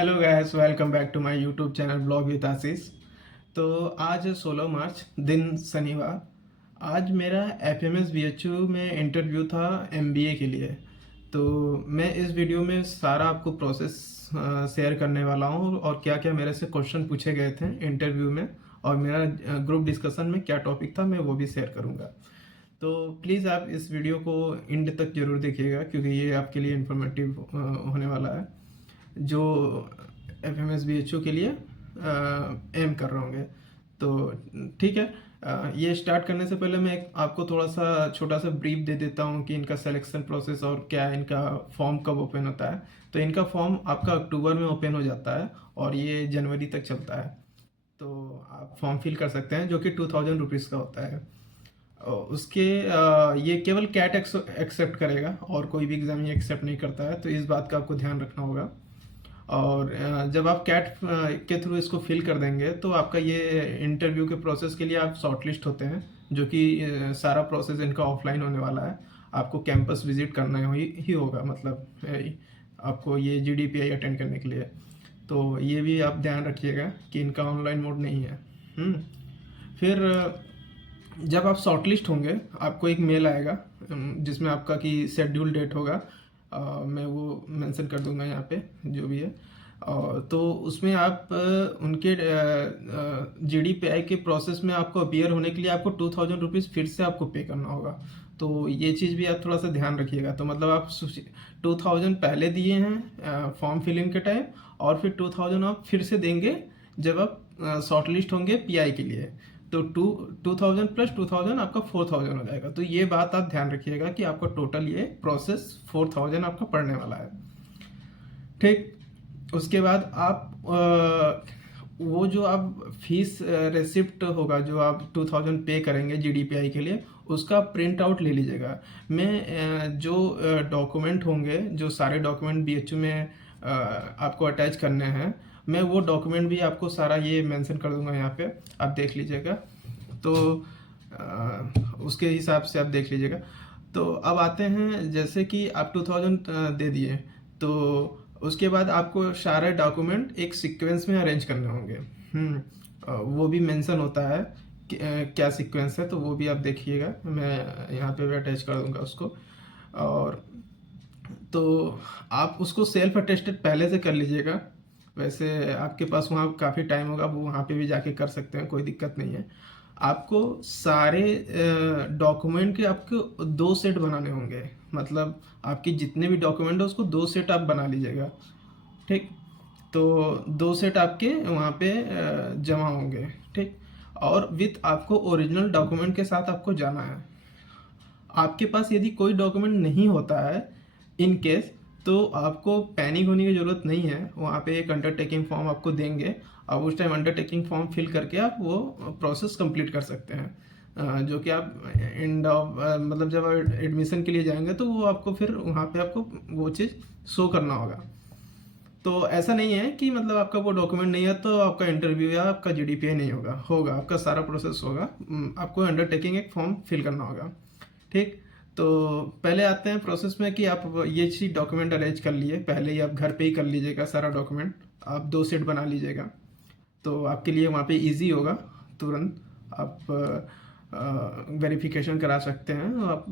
Hello guys, welcome back to my YouTube channel blog with Ashish. तो आज 16 March दिन शनिवार। आज मेरा एफएमएस बीएचयू में इंटरव्यू था एमबीए के लिए। तो मैं इस वीडियो में सारा आपको प्रोसेस शेयर करने वाला हूँ और क्या क्या मेरे से क्वेश्चन पूछे गए थे इंटरव्यू में, और मेरा ग्रुप डिस्कशन में क्या टॉपिक था मैं वो भी शेयर करूँगा। तो प्लीज़ आप इस वीडियो को एंड तक जरूर देखिएगा क्योंकि ये आपके लिए इंफॉर्मेटिव होने वाला है, जो F M S B H O के लिए एम कर रहे होंगे। तो ठीक है, ये स्टार्ट करने से पहले मैं आपको थोड़ा सा छोटा सा ब्रीफ दे देता हूँ कि इनका सिलेक्शन प्रोसेस और क्या इनका फॉर्म कब ओपन होता है। तो इनका फॉर्म आपका अक्टूबर में ओपन हो जाता है और ये जनवरी तक चलता है। तो आप फॉर्म फिल कर सकते हैं जो कि 2000 रुपीज़ का होता है। उसके ये केवल कैट एक्सेप्ट करेगा और कोई भी एग्ज़ाम ये एक्सेप्ट नहीं करता है, तो इस बात का आपको ध्यान रखना होगा। और जब आप कैट के थ्रू इसको फिल कर देंगे तो आपका ये इंटरव्यू के प्रोसेस के लिए आप शॉर्टलिस्ट होते हैं, जो कि सारा प्रोसेस इनका ऑफलाइन होने वाला है। आपको कैंपस विजिट करना ही होगा, मतलब आपको ये जीडीपीआई अटेंड करने के लिए। तो ये भी आप ध्यान रखिएगा कि इनका ऑनलाइन मोड नहीं है। फिर जब आप शॉर्टलिस्ट होंगे आपको एक मेल आएगा जिसमें आपका कि शेड्यूल डेट होगा। मैं वो मेंशन कर दूंगा यहाँ पे जो भी है। तो उसमें आप उनके जीडीपीआई के प्रोसेस में आपको अपीयर होने के लिए आपको 2000 रुपीज़ फिर से आपको पे करना होगा। तो ये चीज़ भी आप थोड़ा सा ध्यान रखिएगा। तो मतलब आप 2000 पहले दिए हैं फॉर्म फिलिंग के टाइम, और फिर 2000 आप फिर से देंगे जब आप शॉर्टलिस्ट होंगे पीआई के लिए। तो 2000 प्लस 2000 आपका 4000 हो जाएगा। तो ये बात आप ध्यान रखिएगा कि आपका टोटल ये प्रोसेस 4000 आपका पड़ने वाला है। ठीक, उसके बाद आप वो जो आप फीस रेसिप्ट होगा जो आप 2000 पे करेंगे जीडीपीआई के लिए, उसका प्रिंट आउट ले लीजिएगा। मैं जो डॉक्यूमेंट होंगे, जो सारे डॉक्यूमेंट बीएचयू में आपको अटैच करने हैं, मैं वो डॉक्यूमेंट भी आपको सारा ये मेंशन कर दूंगा यहाँ पे, आप देख लीजिएगा। तो उसके हिसाब से आप देख लीजिएगा। तो अब आते हैं, जैसे कि आप 2000 दे दिए, तो उसके बाद आपको सारे डॉक्यूमेंट एक सीक्वेंस में अरेंज करने होंगे। वो भी मेंशन होता है कि क्या सीक्वेंस है, तो वो भी आप देखिएगा। मैं यहाँ पे भी अटैच कर दूंगा उसको। और तो आप उसको सेल्फ अटेस्टेड पहले से कर लीजिएगा। वैसे आपके पास वहाँ काफ़ी टाइम होगा, वो वहाँ पे भी जाके कर सकते हैं, कोई दिक्कत नहीं है। आपको सारे डॉक्यूमेंट के आपको 2 सेट बनाने होंगे। मतलब आपके जितने भी डॉक्यूमेंट है उसको 2 सेट आप बना लीजिएगा। ठीक, तो 2 सेट आपके वहाँ पे जमा होंगे। ठीक, और विथ आपको ओरिजिनल डॉक्यूमेंट के साथ आपको जाना है। आपके पास यदि कोई डॉक्यूमेंट नहीं होता है इन केस, तो आपको पैनिक होने की ज़रूरत नहीं है। वहाँ पे एक अंडरटेकिंग फॉर्म आपको देंगे, और उस टाइम अंडरटेकिंग फॉर्म फिल करके आप वो प्रोसेस कंप्लीट कर सकते हैं। जो कि आप एंड ऑफ मतलब जब एडमिशन के लिए जाएंगे तो वो आपको फिर वहाँ पे आपको वो चीज़ शो करना होगा। तो ऐसा नहीं है कि मतलब आपका वो डॉक्यूमेंट नहीं है तो आपका इंटरव्यू या आपका जीडीपीआई नहीं होगा आपका सारा प्रोसेस होगा। आपको अंडरटेकिंग एक फॉर्म फिल करना होगा। ठीक, तो पहले आते हैं प्रोसेस में कि आप ये चीज़ डॉक्यूमेंट अरेंज कर लिए, पहले ही आप घर पे ही कर लीजिएगा सारा डॉक्यूमेंट। आप 2 सेट बना लीजिएगा, तो आपके लिए वहाँ पे इजी होगा। तुरंत आप वेरिफिकेशन करा सकते हैं। आप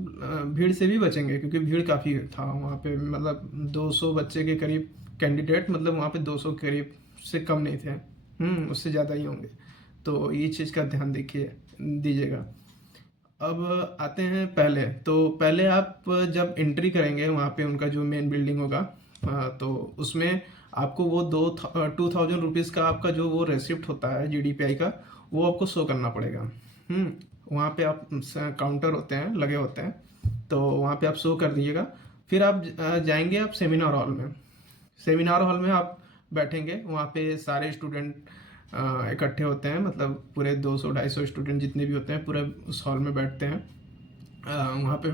भीड़ से भी बचेंगे क्योंकि भीड़ काफ़ी था वहाँ पे, मतलब 200 बच्चे के करीब कैंडिडेट, मतलब वहाँ पे 200 के करीब से कम नहीं थे। उससे ज़्यादा ही होंगे। तो ये चीज़ का ध्यान दीजिएगा। अब आते हैं पहले, तो पहले आप जब एंट्री करेंगे वहाँ पे उनका जो मेन बिल्डिंग होगा, तो उसमें आपको वो 2000 रुपीज़ का आपका जो वो रेसिप्ट होता है जीडीपीआई का, वो आपको शो करना पड़ेगा। वहाँ पे आप काउंटर होते हैं, लगे होते हैं, तो वहाँ पे आप शो कर दीजिएगा। फिर आप जाएंगे आप सेमिनार हॉल में। सेमिनार हॉल में आप बैठेंगे, वहाँ पे सारे स्टूडेंट इकट्ठे होते हैं, मतलब पूरे 200-250 स्टूडेंट जितने भी होते हैं पूरे उस हॉल में बैठते हैं। वहाँ पे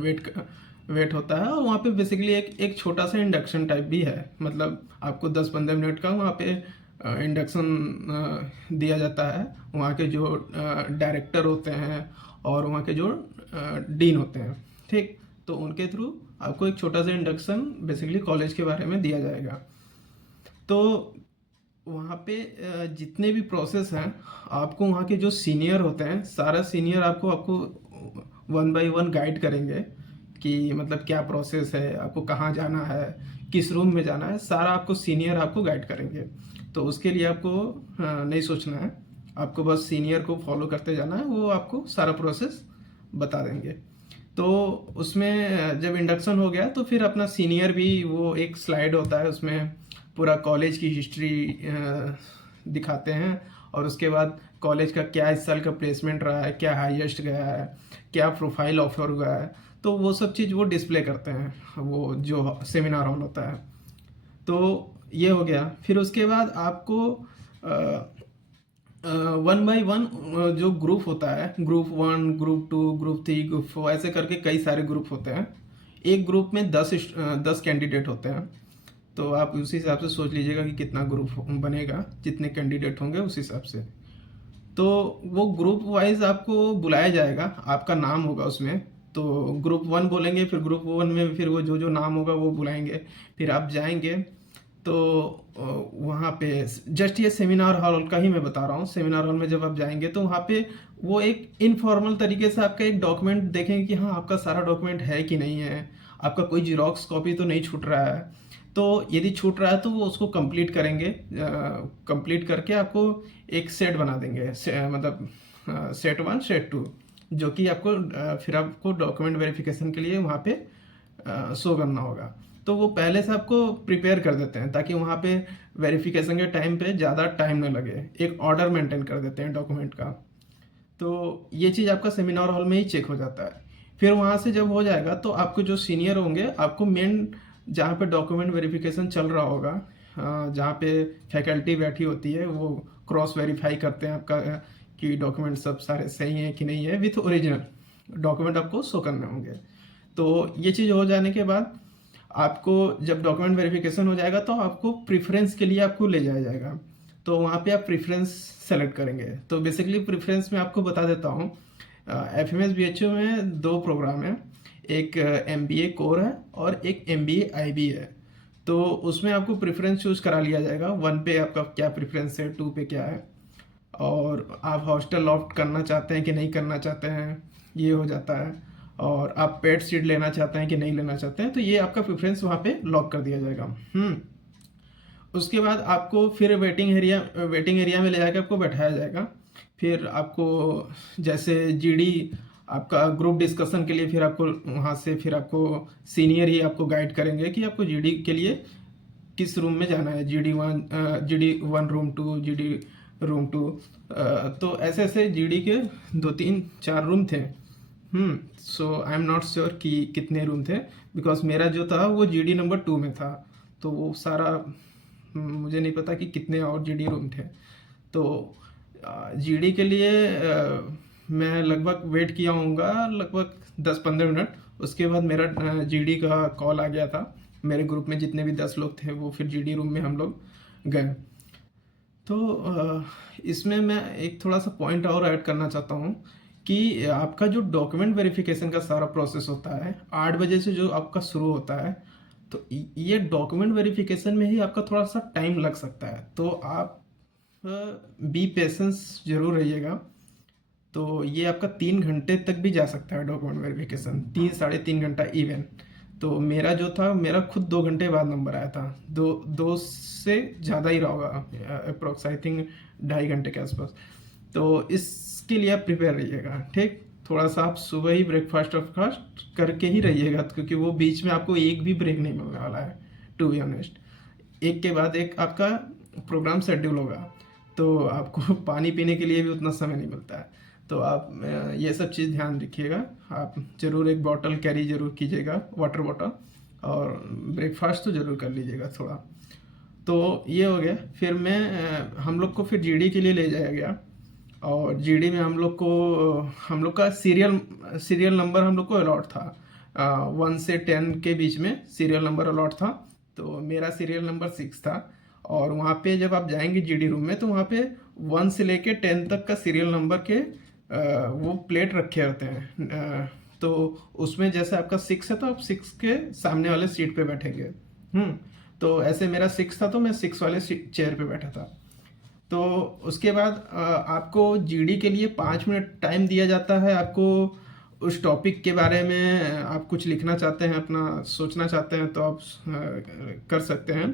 वेट होता है, और वहाँ पे बेसिकली एक छोटा सा इंडक्शन टाइप भी है। मतलब आपको 10-15 मिनट का वहाँ पे इंडक्शन दिया जाता है। वहाँ के जो डायरेक्टर होते हैं और वहाँ के जो डीन होते हैं, ठीक, तो उनके थ्रू आपको एक छोटा सा इंडक्शन बेसिकली कॉलेज के बारे में दिया जाएगा। तो वहाँ पे जितने भी प्रोसेस हैं, आपको वहाँ के जो सीनियर होते हैं, सारा सीनियर आपको आपको वन बाय वन गाइड करेंगे कि मतलब क्या प्रोसेस है, आपको कहाँ जाना है, किस रूम में जाना है, सारा आपको सीनियर आपको गाइड करेंगे। तो उसके लिए आपको नहीं सोचना है, आपको बस सीनियर को फॉलो करते जाना है, वो आपको सारा प्रोसेस बता देंगे। तो उसमें जब इंडक्शन हो गया तो फिर अपना सीनियर भी, वो एक स्लाइड होता है उसमें पूरा कॉलेज की हिस्ट्री दिखाते हैं, और उसके बाद कॉलेज का क्या इस साल का प्लेसमेंट रहा है, क्या हाईएस्ट गया है, क्या प्रोफाइल ऑफर हुआ है, तो वो सब चीज़ वो डिस्प्ले करते हैं, वो जो सेमिनार हॉल होता है। तो ये हो गया। फिर उसके बाद आपको वन बाय वन जो ग्रुप होता है, group one, group two, group three, group four, ऐसे करके कई सारे ग्रुप होते हैं। एक ग्रुप में 10 कैंडिडेट होते हैं। तो आप उसी हिसाब से सोच लीजिएगा कि कितना ग्रुप बनेगा, जितने कैंडिडेट होंगे उस हिसाब से। तो वो ग्रुप वाइज आपको बुलाया जाएगा, आपका नाम होगा उसमें। तो ग्रुप वन बोलेंगे, फिर ग्रुप वन में फिर वो जो जो नाम होगा वो बुलाएंगे, फिर आप जाएंगे। तो वहाँ पे जस्ट ये सेमिनार हॉल का ही मैं बता रहा हूँ। सेमिनार हॉल में जब आप जाएंगे तो वहाँ पे वो एक इनफॉर्मल तरीके से आपका एक डॉक्यूमेंट देखेंगे कि हाँ आपका सारा डॉक्यूमेंट है कि नहीं है, आपका कोई जीरोक्स कॉपी तो नहीं छूट रहा है। तो यदि छूट रहा है तो वो उसको कंप्लीट करेंगे, कंप्लीट करके आपको एक सेट बना देंगे, मतलब सेट वन, सेट टू, जो कि आपको फिर आपको डॉक्यूमेंट वेरिफिकेशन के लिए वहाँ पे शो करना होगा। तो वो पहले से आपको प्रिपेयर कर देते हैं ताकि वहाँ पे वेरिफिकेशन के टाइम पे ज़्यादा टाइम न लगे, एक ऑर्डर मेंटेन कर देते हैं डॉक्यूमेंट का। तो ये चीज़ आपका सेमिनार हॉल में ही चेक हो जाता है। फिर वहाँ से जब हो जाएगा तो आपको जो सीनियर होंगे, आपको मेन जहाँ पे डॉक्यूमेंट वेरिफिकेशन चल रहा होगा, जहाँ पे फैकल्टी बैठी होती है, वो क्रॉस वेरीफाई करते हैं आपका कि डॉक्यूमेंट सब सारे सही हैं कि नहीं है, विथ ओरिजिनल डॉक्यूमेंट आपको शो करने होंगे। तो ये चीज़ हो जाने के बाद आपको जब डॉक्यूमेंट वेरिफिकेशन हो जाएगा तो आपको प्रेफरेंस के लिए आपको ले जाया जाएगा। तो वहाँ पे आप प्रेफरेंस सेलेक्ट करेंगे। तो बेसिकली प्रेफरेंस में आपको बता देता हूँ, F M S B H U में दो प्रोग्राम है, एक एम बी ए कोर है और एक एम बी ए आई बी है। तो उसमें आपको प्रेफरेंस चूज करा लिया जाएगा, वन पे आपका क्या प्रेफरेंस है, टू पे क्या है, और आप हॉस्टल लॉफ्ट करना चाहते हैं कि नहीं करना चाहते हैं, ये हो जाता है। और आप पेड सीट लेना चाहते हैं कि नहीं लेना चाहते हैं, तो ये आपका प्रेफरेंस वहाँ पे लॉक कर दिया जाएगा। उसके बाद आपको फिर वेटिंग एरिया में ले जाकर आपको बैठाया जाएगा। फिर आपको जैसे जीडी, आपका ग्रुप डिस्कशन के लिए फिर आपको वहाँ से फिर आपको सीनियर ही आपको गाइड करेंगे कि आपको जीडी के लिए किस रूम में जाना है, G D one room two, G D room 2। तो ऐसे ऐसे जीडी के 2 3 4 रूम थे। सो आई एम नॉट श्योर कि कितने रूम थे, बिकॉज मेरा जो था वो जीडी नंबर 2 में था। तो वो सारा मुझे नहीं पता कि कितने और जीडी रूम थे। तो जीडी के लिए मैं लगभग वेट किया होऊंगा लगभग 10 15 मिनट। उसके बाद मेरा जीडी का कॉल आ गया था। मेरे ग्रुप में जितने भी 10 लोग थे वो फिर जीडी रूम में हम लोग गए। तो इसमें मैं एक थोड़ा सा पॉइंट और ऐड करना चाहता हूँ कि आपका जो डॉक्यूमेंट वेरिफिकेशन का सारा प्रोसेस होता है 8 बजे से जो आपका शुरू होता है, तो ये डॉक्यूमेंट वेरिफिकेशन में ही आपका थोड़ा सा टाइम लग सकता है। तो आप बी पेशेंस जरूर रहिएगा। तो ये आपका 3 घंटे तक भी जा सकता है डॉक्यूमेंट वेरिफिकेशन, 3 साढ़े 3 घंटा इवन। तो मेरा जो था, मेरा खुद 2 घंटे बाद नंबर आया था, दो से ज़्यादा ही रहा होगा, अप्रोक्स आई थिंक 2.5 घंटे के आसपास। तो इसके लिए आप प्रिपेयर रहिएगा, ठीक। थोड़ा सा आप सुबह ही ब्रेकफास्ट वफास्ट करके ही रहिएगा, क्योंकि वो बीच में आपको एक भी ब्रेक नहीं मिलने वाला है, टू बी ऑनेस्ट। एक के बाद एक आपका प्रोग्राम शेड्यूल होगा, तो आपको पानी पीने के लिए भी उतना समय नहीं मिलता है। तो आप ये सब चीज़ ध्यान रखिएगा। आप ज़रूर एक बॉटल कैरी जरूर कीजिएगा, वाटर बॉटल, और ब्रेकफास्ट तो ज़रूर कर लीजिएगा थोड़ा। तो ये हो गया। फिर हम लोग को फिर जीडी के लिए ले जाया गया, और जीडी में हम लोग का सीरियल नंबर हम लोग को अलॉट था। 1 से 10 के बीच में सीरियल नंबर अलॉट था। तो मेरा सीरियल नंबर 6 था। और वहाँ पे जब आप जाएंगे जीडी रूम में, तो वहाँ पे 1 से लेके 10 तक का सीरियल नंबर के वो प्लेट रखे होते हैं। तो उसमें जैसे आपका 6 है तो आप 6 के सामने वाले सीट पे बैठेंगे। तो तो ऐसे मेरा 6 था, तो मैं 6 वाले चेयर पे बैठा था। तो उसके बाद आपको जीडी के लिए 5 मिनट टाइम दिया जाता है। आपको उस टॉपिक के बारे में आप कुछ लिखना चाहते हैं, अपना सोचना चाहते हैं, तो आप कर सकते हैं।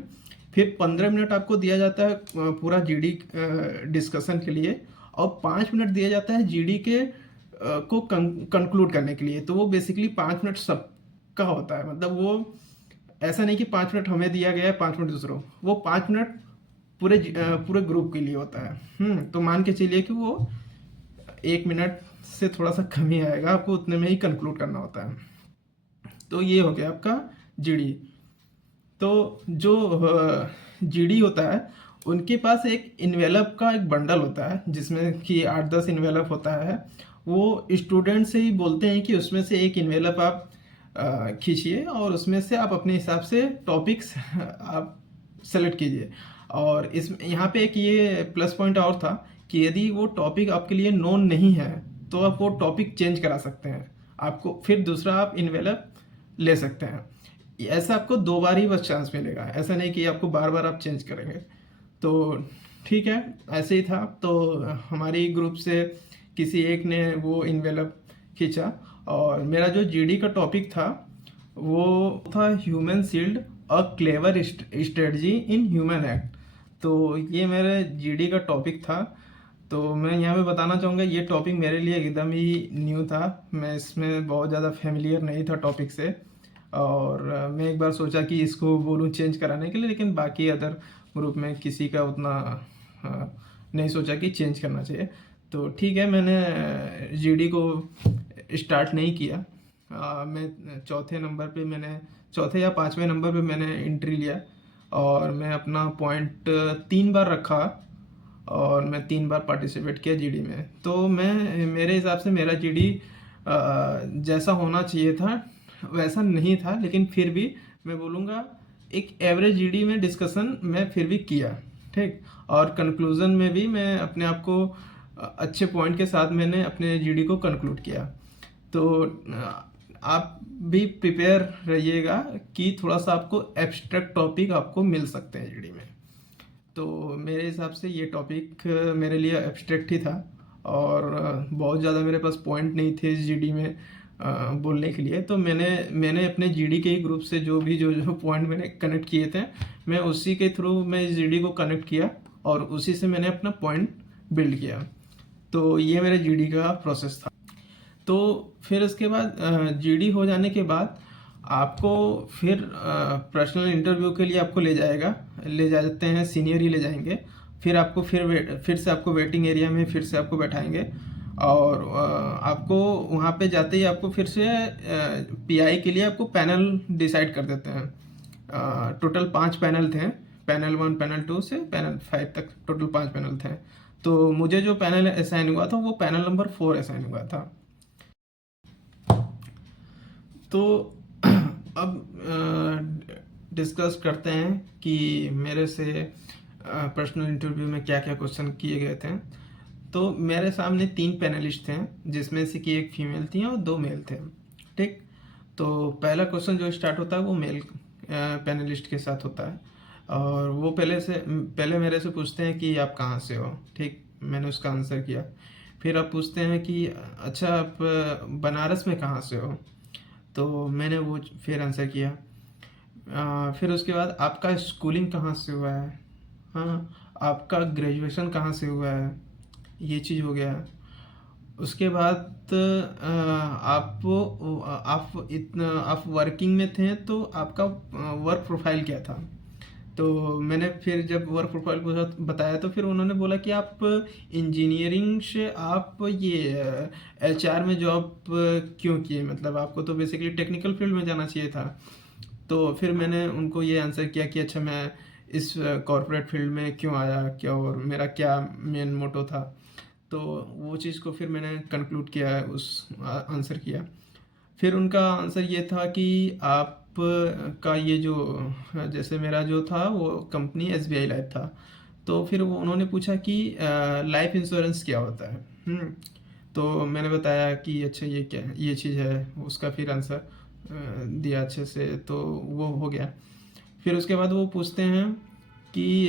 फिर 15 मिनट आपको दिया जाता है पूरा जीडी डिस्कशन के लिए, और 5 मिनट दिया जाता है जीडी के को कंक्लूड करने के लिए। तो वो बेसिकली 5 मिनट सबका होता है, मतलब वो ऐसा नहीं कि 5 मिनट हमें दिया गया है, 5 मिनट दूसरों, वो 5 मिनट पूरे ग्रुप के लिए होता है। तो मान के चलिए कि वो 1 मिनट से थोड़ा सा कम ही आएगा, आपको उतने में ही कंक्लूड करना होता है। तो ये हो गया आपका जीडी। तो जो जीडी होता है, उनके पास एक इन्वेलप का एक बंडल होता है, जिसमें कि 8-10 इन्वेलप होता है। वो स्टूडेंट से ही बोलते हैं कि उसमें से एक इन्वेलप आप खींचिए, और उसमें से आप अपने हिसाब से टॉपिक्स आप सेलेक्ट कीजिए। और इस यहाँ पे एक ये प्लस पॉइंट और था कि यदि वो टॉपिक आपके लिए नोन नहीं है, तो आप वो टॉपिक चेंज करा सकते हैं, आपको फिर दूसरा आप इन्वेलप ले सकते हैं। ऐसा आपको 2 बार ही बस चांस मिलेगा, ऐसा नहीं कि आपको बार बार आप चेंज करेंगे। तो ठीक है, ऐसे ही था। तो हमारी ग्रुप से किसी एक ने वो इन्वेलप खींचा, और मेरा जो जीडी का टॉपिक था वो था human shield, a clever strategy in human act. तो ये मेरे जीडी का टॉपिक था। तो मैं यहाँ पे बताना चाहूँगा, ये टॉपिक मेरे लिए एकदम ही न्यू था, मैं इसमें बहुत ज़्यादा फेमिलियर नहीं था टॉपिक से। और मैं एक बार सोचा कि इसको बोलूँ चेंज कराने के लिए, लेकिन बाकी अदर ग्रुप में किसी का उतना नहीं सोचा कि चेंज करना चाहिए। तो ठीक है, मैंने जीडी को स्टार्ट नहीं किया। मैं चौथे या 5वें नंबर पे मैंने एंट्री लिया, और मैं अपना पॉइंट 3 बार रखा, और मैं 3 बार पार्टिसिपेट किया जीडी में। तो मैं मेरे हिसाब से मेरा जीडी जैसा होना चाहिए था वैसा नहीं था, लेकिन फिर भी मैं बोलूँगा एक एवरेज जीडी में डिस्कशन मैं फिर भी किया, ठीक। और कंक्लूज़न में भी मैं अपने आप को अच्छे पॉइंट के साथ मैंने अपने जीडी को कंक्लूड किया। तो आप भी प्रिपेयर रहिएगा कि थोड़ा सा आपको एब्स्ट्रैक्ट टॉपिक आपको मिल सकते हैं जीडी में। तो मेरे हिसाब से ये टॉपिक मेरे लिए एब्स्ट्रैक्ट ही था, और बहुत ज़्यादा मेरे पास पॉइंट नहीं थे इस जीडी में बोलने के लिए। तो मैंने अपने जीडी के ही ग्रुप से जो पॉइंट मैंने कनेक्ट किए थे, मैं उसी के थ्रू मैं इस जीडी को कनेक्ट किया, और उसी से मैंने अपना पॉइंट बिल्ड किया। तो ये मेरे जीडी का प्रोसेस था। तो फिर उसके बाद जीडी हो जाने के बाद आपको फिर पर्सनल इंटरव्यू के लिए आपको ले जाते हैं, सीनियर ही ले जाएंगे। फिर आपको फिर से आपको वेटिंग एरिया में फिर से आपको बैठाएंगे, और आपको वहाँ पे जाते ही आपको फिर से पीआई के लिए आपको पैनल डिसाइड कर देते हैं। टोटल 5 पैनल थे, पैनल 1 पैनल 2 से पैनल 5 तक टोटल 5 पैनल थे। तो मुझे जो पैनल असाइन हुआ था वो पैनल नंबर 4 असाइन हुआ था। तो अब डिस्कस करते हैं कि मेरे से पर्सनल इंटरव्यू में क्या क्या क्वेश्चन किए गए थे। तो मेरे सामने 3 पैनलिस्ट थे, जिसमें से कि एक फीमेल थी और 2 मेल थे, ठीक। तो पहला क्वेश्चन जो स्टार्ट होता है वो मेल पैनलिस्ट के साथ होता है, और वो पहले मेरे से पूछते हैं कि आप कहाँ से हो, ठीक। मैंने उसका आंसर किया। फिर आप पूछते हैं कि अच्छा आप बनारस में कहाँ से हो, तो मैंने वो फिर आंसर किया। फिर उसके बाद आपका स्कूलिंग कहाँ से हुआ है, हाँ, आपका ग्रेजुएशन कहाँ से हुआ है, ये चीज़ हो गया। उसके बाद आप वर्किंग में थे, तो आपका वर्क प्रोफाइल क्या था। तो मैंने फिर जब वर्क प्रोफाइल को बताया, तो फिर उन्होंने बोला कि आप इंजीनियरिंग से आप ये एचआर में जॉब क्यों किए, मतलब आपको तो बेसिकली टेक्निकल फील्ड में जाना चाहिए था। तो फिर मैंने उनको ये आंसर किया कि अच्छा मैं इस कॉरपोरेट फील्ड में क्यों आया, क्या और मेरा क्या मेन मोटो था। तो वो चीज़ को फिर मैंने कंक्लूड किया, उस आंसर किया। फिर उनका आंसर ये था कि आप का ये जो जैसे मेरा जो था वो कंपनी एसबीआई लाइफ था। तो फिर वो उन्होंने पूछा कि लाइफ इंश्योरेंस क्या होता है। तो मैंने बताया कि अच्छा ये क्या ये चीज़ है, उसका फिर आंसर दिया अच्छे से, तो वो हो गया। फिर उसके बाद वो पूछते हैं कि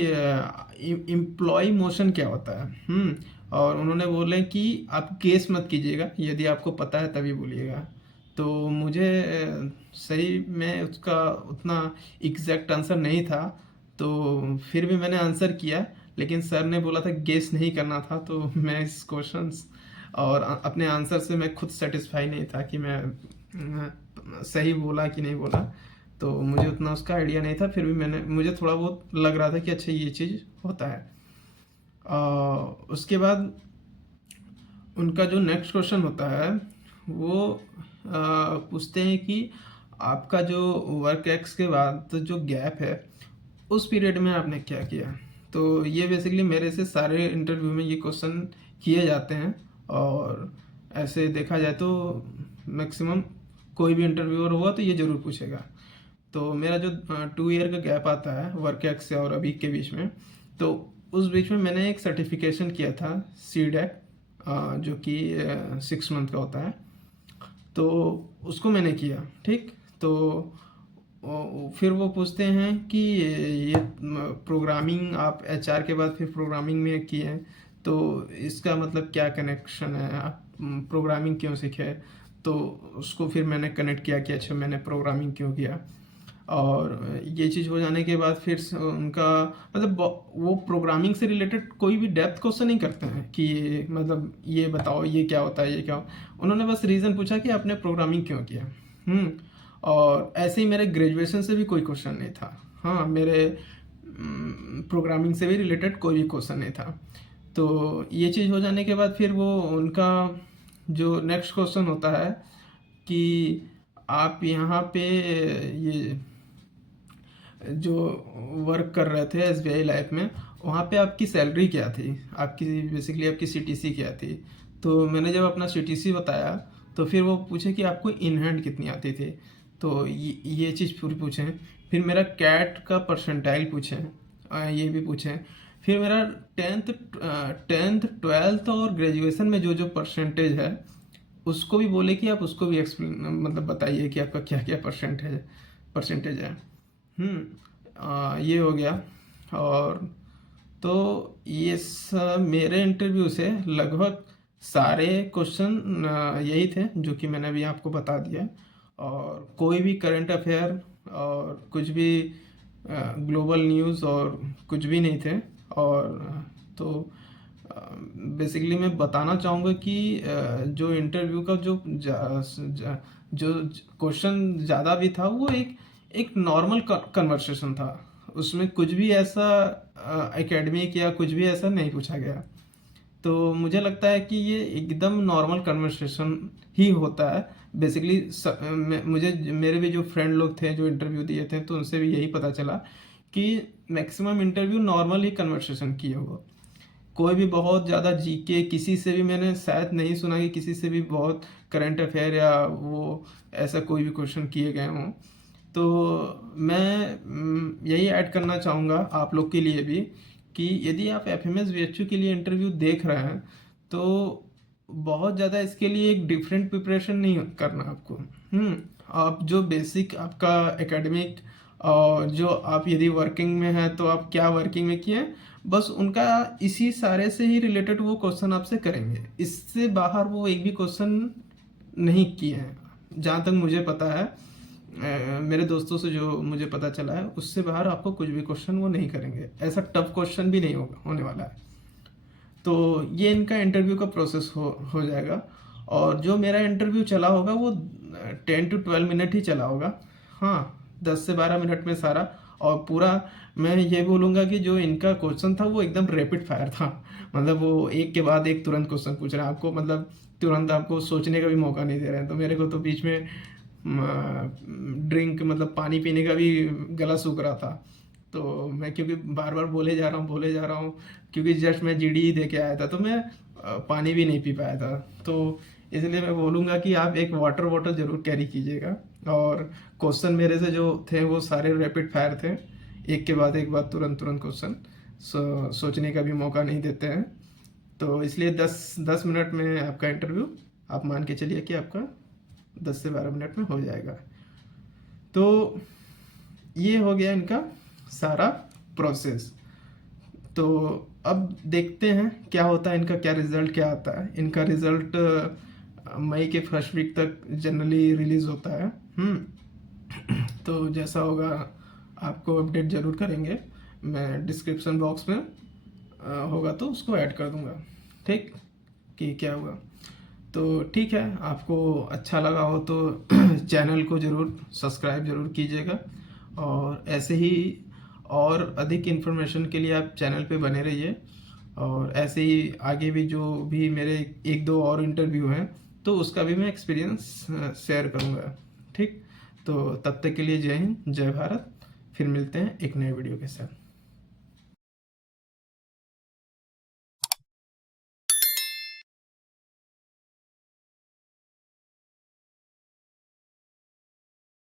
एम्प्लॉय मोशन क्या होता है। और उन्होंने बोले कि आप गेस मत कीजिएगा, यदि आपको पता है तभी बोलिएगा। तो मुझे सही में उसका उतना एग्जैक्ट आंसर नहीं था, तो फिर भी मैंने आंसर किया, लेकिन सर ने बोला था गेस नहीं करना था, तो मैं इस क्वेश्चंस और अपने आंसर से मैं खुद सेटिस्फाई नहीं था कि मैं सही बोला कि नहीं बोला। तो मुझे उतना उसका आइडिया नहीं था, फिर भी मुझे थोड़ा बहुत लग रहा था कि अच्छा ये चीज़ होता है। उसके बाद उनका जो नेक्स्ट क्वेश्चन होता है वो पूछते हैं कि आपका जो वर्क एक्स के बाद तो जो गैप है उस पीरियड में आपने क्या किया। तो ये बेसिकली मेरे से सारे इंटरव्यू में ये क्वेश्चन किए जाते हैं, और ऐसे देखा जाए तो मैक्सिमम कोई भी इंटरव्यूअर हुआ तो ये ज़रूर पूछेगा। तो मेरा जो 2 ईयर का गैप आता है वर्क एक्स से और अभी के बीच में, तो उस बीच में मैंने एक सर्टिफिकेशन किया था CDAC, जो कि 6 मंथ का होता है, तो उसको मैंने किया। ठीक, तो फिर वो पूछते हैं कि ये प्रोग्रामिंग आप HR के बाद फिर प्रोग्रामिंग में किए हैं, तो इसका मतलब क्या कनेक्शन है, आप प्रोग्रामिंग क्यों सीखे। तो उसको फिर मैंने कनेक्ट किया कि अच्छा मैंने प्रोग्रामिंग क्यों किया। और ये चीज़ हो जाने के बाद फिर उनका मतलब वो प्रोग्रामिंग से रिलेटेड कोई भी डेप्थ क्वेश्चन नहीं करते हैं कि मतलब ये बताओ ये क्या होता है ये क्या उन्होंने बस रीज़न पूछा कि आपने प्रोग्रामिंग क्यों किया। और ऐसे ही मेरे ग्रेजुएशन से भी कोई क्वेश्चन नहीं था। हाँ, मेरे प्रोग्रामिंग से भी रिलेटेड कोई भी क्वेश्चन नहीं था। तो ये चीज़ हो जाने के बाद फिर वो उनका जो नेक्स्ट क्वेश्चन होता है कि आप यहाँ पे ये जो वर्क कर रहे थे SBI लाइफ में, वहाँ पे आपकी सैलरी क्या थी, आपकी बेसिकली आपकी CTC क्या थी। तो मैंने जब अपना CTC बताया तो फिर वो पूछे कि आपको इन हैंड कितनी आती थी। तो ये चीज़ पूरी पूछें। फिर मेरा कैट का परसेंटाइल पूछें, ये भी पूछें। फिर मेरा टेंथ 12th और ग्रेजुएशन में जो जो परसेंटेज है उसको भी बोले कि आप उसको भी एक्सप्लेन मतलब बताइए कि आपका क्या क्या परसेंटेज है। ये हो गया। और तो ये सब मेरे इंटरव्यू से लगभग सारे क्वेश्चन यही थे जो कि मैंने अभी आपको बता दिया। और कोई भी करंट अफेयर और कुछ भी ग्लोबल न्यूज़ और कुछ भी नहीं थे। और तो बेसिकली मैं बताना चाहूँगा कि जो इंटरव्यू का जो क्वेश्चन ज़्यादा भी था वो एक नॉर्मल कन्वर्सेशन था, उसमें कुछ भी ऐसा एकेडमिक या कुछ भी ऐसा नहीं पूछा गया। तो मुझे लगता है कि ये एकदम नॉर्मल कन्वर्सेशन ही होता है बेसिकली। मुझे मेरे भी जो फ्रेंड लोग थे जो इंटरव्यू दिए थे तो उनसे भी यही पता चला कि मैक्सिमम इंटरव्यू नॉर्मल ही कन्वर्सेशन किए हुआ। कोई भी बहुत ज़्यादा जीके किसी से भी मैंने शायद नहीं सुना कि किसी से भी बहुत करंट अफेयर या वो ऐसा कोई भी क्वेश्चन किए गए हों। तो मैं यही ऐड करना चाहूँगा आप लोग के लिए भी कि यदि आप FMS VHU के लिए इंटरव्यू देख रहे हैं तो बहुत ज़्यादा इसके लिए एक डिफरेंट प्रिपरेशन नहीं करना आपको। आप जो बेसिक आपका एकेडमिक और जो आप यदि वर्किंग में हैं तो आप क्या वर्किंग में किए हैं, बस उनका इसी सारे से ही रिलेटेड वो क्वेश्चन आपसे करेंगे। इससे बाहर वो एक भी क्वेश्चन नहीं किए हैं जहाँ तक मुझे पता है। मेरे दोस्तों से जो मुझे पता चला है उससे बाहर आपको कुछ भी क्वेश्चन वो नहीं करेंगे, ऐसा टफ क्वेश्चन भी नहीं होने वाला है। तो ये इनका इंटरव्यू का प्रोसेस हो जाएगा। और जो मेरा इंटरव्यू चला होगा वो 10 to 12 मिनट ही चला होगा। हाँ, 10 से 12 मिनट में सारा। और पूरा मैं ये बोलूँगा कि जो इनका क्वेश्चन था वो एकदम रैपिड फायर था। मतलब वो एक के बाद एक तुरंत क्वेश्चन पूछ रहे हैं आपको, मतलब तुरंत आपको सोचने का भी मौका नहीं दे रहे हैं। तो मेरे को तो बीच में ड्रिंक मतलब पानी पीने का भी गला सूख रहा था। तो मैं क्योंकि बार बार बोले जा रहा हूँ क्योंकि जस्ट मैं GD ही दे के आया था, तो मैं पानी भी नहीं पी पाया था। तो इसलिए मैं बोलूँगा कि आप एक वाटर बॉटल ज़रूर कैरी कीजिएगा। और क्वेश्चन मेरे से जो थे वो सारे रैपिड फायर थे, एक के बाद एक बात तुरंत तुरंत क्वेश्चन, सोचने का भी मौका नहीं देते हैं। तो इसलिए 10 मिनट में आपका इंटरव्यू आप मान के चलिए कि आपका 10 से 12 मिनट में हो जाएगा। तो ये हो गया इनका सारा प्रोसेस। तो अब देखते हैं क्या होता है, इनका क्या रिज़ल्ट क्या आता है। इनका रिज़ल्ट मई के फर्स्ट वीक तक जनरली रिलीज़ होता है। तो जैसा होगा आपको अपडेट ज़रूर करेंगे। मैं डिस्क्रिप्शन बॉक्स में होगा तो उसको ऐड कर दूंगा, ठीक, कि क्या हुआ। तो ठीक है, आपको अच्छा लगा हो तो चैनल को ज़रूर सब्सक्राइब ज़रूर कीजिएगा, और ऐसे ही और अधिक इन्फॉर्मेशन के लिए आप चैनल पे बने रहिए। और ऐसे ही आगे भी जो भी मेरे एक दो और इंटरव्यू हैं तो उसका भी मैं एक्सपीरियंस शेयर करूँगा, ठीक। तो तब तक के लिए जय हिंद, जय भारत। फिर मिलते हैं एक नए वीडियो के साथ।